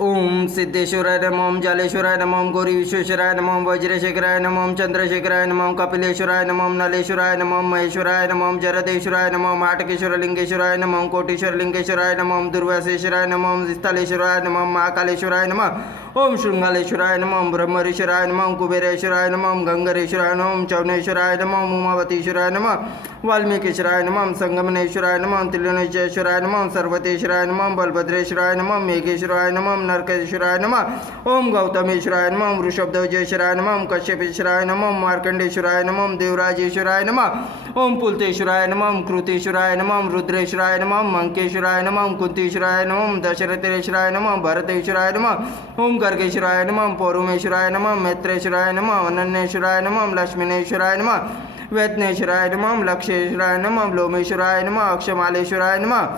ओम सिद्धेश्वराय नमः, ओम जालेश्वराय नमः, ओम गौरी विश्वेश्वराय नमः, ओम वज्रशेखराय नमः, ओम चंद्रशेखराय नमः, ओम कपिलेश्वराय नमः, ओम नलेश्वराय नमः, ओम महेश्वराय नमः, ओम जरदेश्वराय नमः, ओम आटकेश्वर लिंगेश्वराय नमः, ओम कोटेश्वर लिंगेश्वराय नमः, ओम दुर्वासेश्वराय नमः, ओम स्थलेश्वराय नमः, ओम महाकालेश्वराय नमः, ओम शृंगालेश्वराय नमः, ओम ब्रह्मरेश्वराय नमः, ओम कुबेरेश्वराय नमः, ओम गंगरेश्वराय नमः, ओम चौनेश्वराय नमः, ओम उमावतीश्वराय नमः, वाल्मीकिश्वराय नमः, ओम संगमनेश्वराय नमः, ओम त्रिलोकेश्वराय नमः, ओम सर्वतेश्वराय नमः, ओम बलभद्रेश्वराय नमः, ओम मेघेश्वराय नमः, ओम नरकेश्वराय नमः, ओम गौतमेश्वराय नमः, ओम ऋषभध्वजेश्वराय नमः, ओम कश्यपेश्वराय नमः, ओम मार्कंडेश्वराय नमः, ओम देवराजेश्वराय नमः, ओम पुलतेश्वराय नमः, ओम कृतेश्वराय नमः, ओम रुद्रेश्वराय नमः, ओम अंकेश्वराय नमः, ओम कुंतीश्वराय नमः, ओम दशरथेश्वराय नमः, ओम भरतेश्वराय नमः, ओम गर्गेश्वराय नमः, ओम पौरुमेश्वराय नमः, ओम मैत्रेश्वराय नमः, ओम अनन्येश्वराय नमः, ओम लक्ष्मीनेश्वराय नमः, वैद्यनेश्वराय नमः, ओम लक्षेश्वराय नमः, ओम लोमेश्वराय नमः, अक्षमालेश्वराय नमः,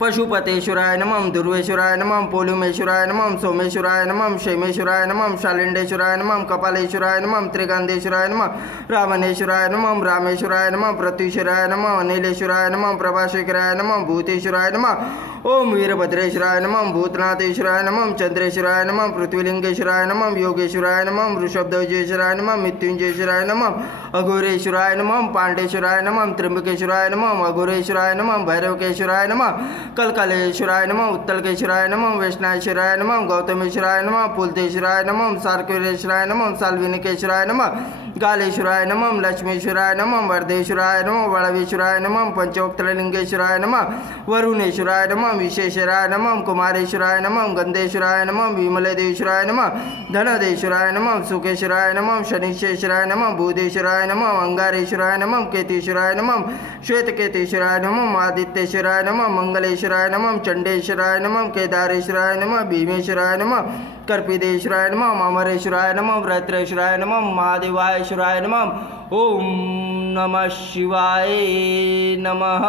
पशुपतेश्वराय नमः, दुर्वेश्वराय नमः, पोलुमेश्वराय नमः, सोमेश्वराय नमः, क्षेमेश्वराय नमः, शालिंडेश्वराय नमः, कपालेश्वराय नमः, त्रिगंधेश्वराय नमः, रावणेश्वराय नमः, रामेश्वराय नमः, पृथ्वीश्वराय नमः, अनिलेश्वराय नमः, प्रभाशेखराय नमः, भूतेश्वराय नमः, ओम वीरभद्रेश्वराय नमः, भूतनाथेश्वराय नमः, चंद्रेश्वराय नमः, पृथ्वीलिंगेश्वराय नमः, योगेश्वराय नमः, ऋषभध्वजेश्वराय नमः, मृत्युंजयेश्वराय नमः, अघोरेश्वराय नमः, पांडेश्वराय नमः, त्र्यंबकेश्वराय नमः, अघोरेश्वराय नमः, भैरवकेश्वराय नमः, कलकलेश्वराय नमः, उत्तलकेश्वराय नमः, वैष्णवेश्वराय नमः, गौतमेश्वराय नमः, पुलतेश्वराय नमः, सार्केश्वराय नमः, साल्विनिकेश्वराय नमः, गालेश्वराय नमः, लक्ष्मीश्वराय नमः, वर्धेश्वराय नमः, वळवेश्वराय नमः, पंचवक्त्रलिंगेश्वराय नमः, वरुणेश्वराय नमः, विशेषराय नमः, कुमारेश्वराय नमः, गंधेश्वराय नमः, विमलेश्वराय नमः, धनदेश्वराय नमः, सुखेश्वराय नमः, शनिश्चेश्वराय नमः, भूदेश्वराय नमः, अंगारेश्वराय नमः, केतीश्वराय नमः, श्वेतकेतीश्वराय नमः, आदित्येश्वराय नमः, मंगलेश्वराय नमः, चंडेश्वराय नमः, केदारेश्वराय नमः, भीमेश्वराय नमः, कर्पिदेश्वराय नमः, अमरेश्वराय नमः, व्रत्रेश्वराय नमः, महादेवायश्वराय नमः। ओम नमः शिवाय नमः।